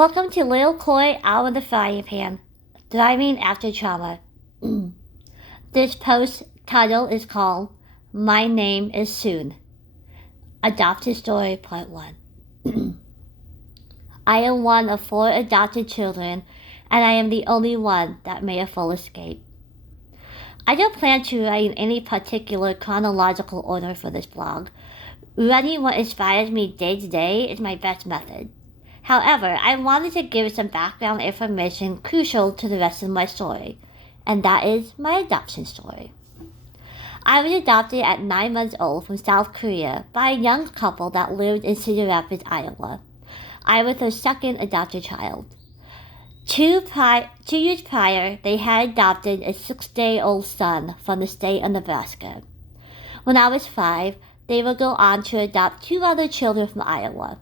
Welcome to Little Koi Out of the Frying Pan, Thriving After Trauma. This post title is called My Name is Soon. Adopted Story Part 1. I am one of 4 adopted children, and I am the only one that made a full escape. I don't plan to write in any particular chronological order for this blog. Writing what inspires me day to day is my best method. However, I wanted to give some background information crucial to the rest of my story, and that is my adoption story. I was adopted at 9 months old from South Korea by a young couple that lived in Cedar Rapids, Iowa. I was their second adopted child. 2 years prior, they had adopted a 6-day-old son from the state of Nebraska. When I was 5, they would go on to adopt 2 other children from Iowa.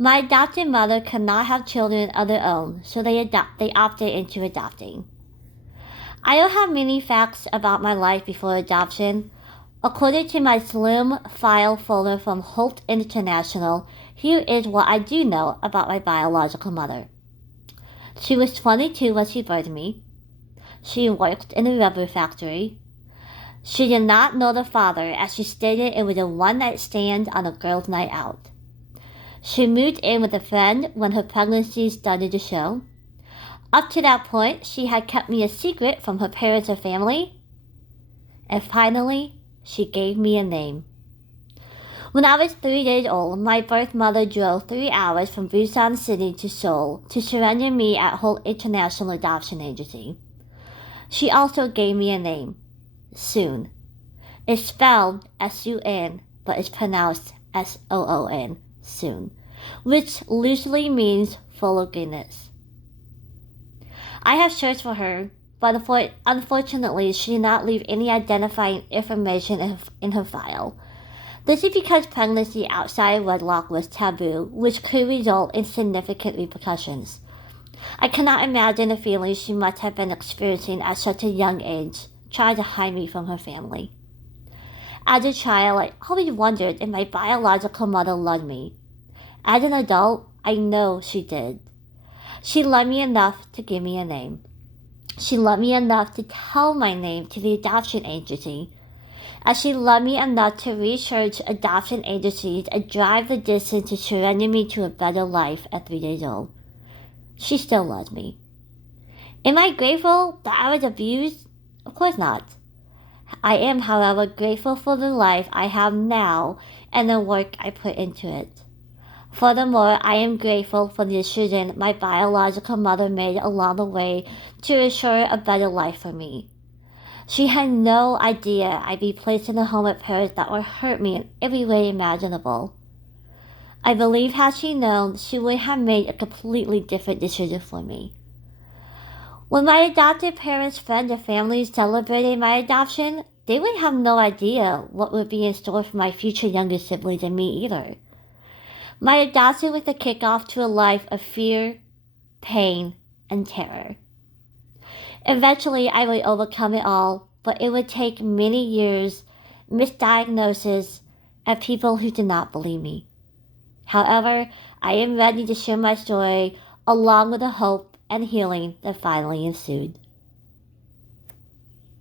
My adopted mother could not have children of their own, so they opted into adopting. I don't have many facts about my life before adoption. According to my slim file folder from Holt International, here is what I do know about my biological mother. She was 22 when she birthed me. She worked in a rubber factory. She did not know the father, as she stated it was a one-night stand on a girls' night out. She moved in with a friend when her pregnancy started to show. Up to that point, she had kept me a secret from her parents and family. And finally, she gave me a name. When I was 3 days old, my birth mother drove 3 hours from Busan City to Seoul to surrender me at Holt International Adoption Agency. She also gave me a name, Soon. It's spelled S-U-N, but it's pronounced S-O-O-N, Soon, which loosely means full of goodness. I have searched for her, but unfortunately she did not leave any identifying information in her file. This is because pregnancy outside wedlock was taboo, which could result in significant repercussions. I cannot imagine the feelings she must have been experiencing at such a young age, trying to hide me from her family. As a child, I always wondered if my biological mother loved me. As an adult, I know she did. She loved me enough to give me a name. She loved me enough to tell my name to the adoption agency. And she loved me enough to research adoption agencies and drive the distance to surrender me to a better life at 3 days old. She still loves me. Am I grateful that I was abused? Of course not. I am, however, grateful for the life I have now and the work I put into it. Furthermore, I am grateful for the decision my biological mother made along the way to ensure a better life for me. She had no idea I'd be placed in a home with parents that would hurt me in every way imaginable. I believe had she known, she would have made a completely different decision for me. When my adopted parents' friends and family celebrated my adoption, they would have no idea what would be in store for my future younger siblings and me either. My adoption was the kickoff to a life of fear, pain, and terror. Eventually, I would overcome it all, but it would take many years, misdiagnosis, and people who did not believe me. However, I am ready to share my story along with the hope and healing that finally ensued.